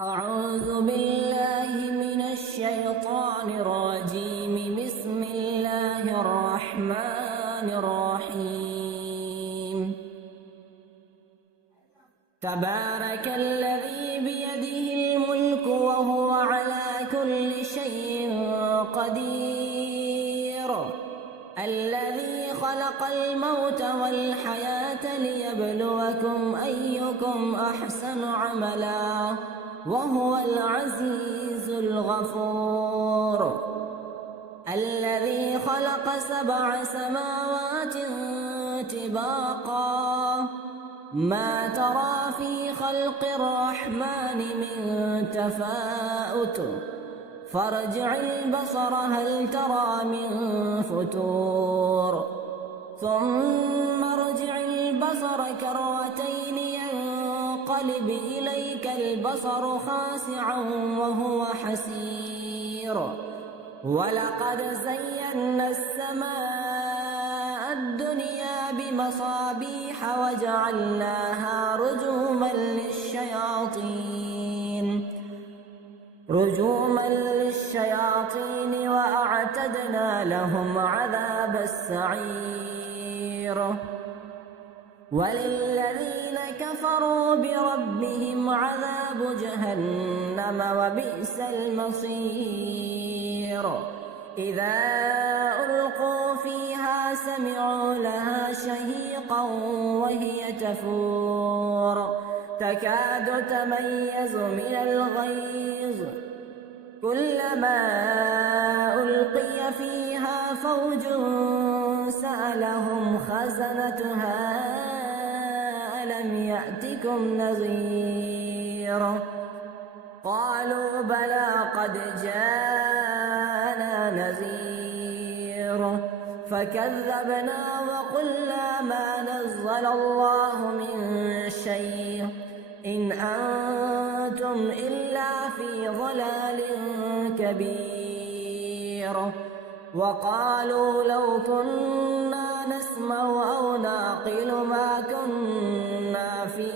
أعوذ بالله من الشيطان الرجيم. بسم الله الرحمن الرحيم. تبارك الذي بيده الملك وهو على كل شيء قدير. الذي خلق الموت والحياة ليبلوكم أيكم أحسن عملا وهو العزيز الغفور. الذي خلق 7 سماوات طباقا ما ترى في خلق الرحمن من تفاؤت فارجع البصر هل ترى من فتور ثم ارجع البصر كرتين ينقلب إليك البصر خاسعا وهو حسير. ولقد زينا السماء الدنيا بمصابيح وجعلناها رجوما للشياطين وأعتدنا لهم عذاب السعير. وللذين كفروا بربهم عذاب جهنم وبئس المصير. إذا ألقوا فيها سمعوا لها شهيقا وهي تفور تكاد تميز من الغيظ كلما ألقي فيها فوج سألهم خزنتها ألم يأتكم نذير قالوا بلى قد جاءنا نذير فكذبنا وقلنا ما نزل الله من شيء إن أنتم إلا في ضلال كبير. وقالوا لو كنا نسمع أو نعقل ما كنا في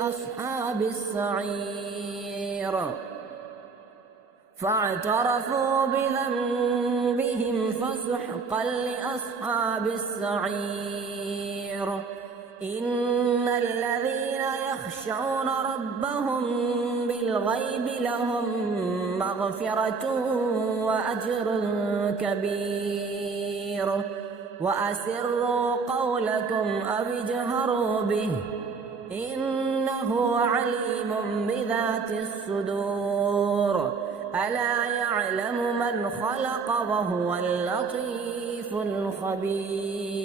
أصحاب السعير. فاعترفوا بذنبهم فسحقا لأصحاب السعير. إن الذين يخشون ربهم بالغيب لهم مغفرة وأجر كبير. وأسروا قولكم أو اجهروا به إنه عليم بذات الصدور. ألا يعلم من خلق وهو اللطيف الخبير.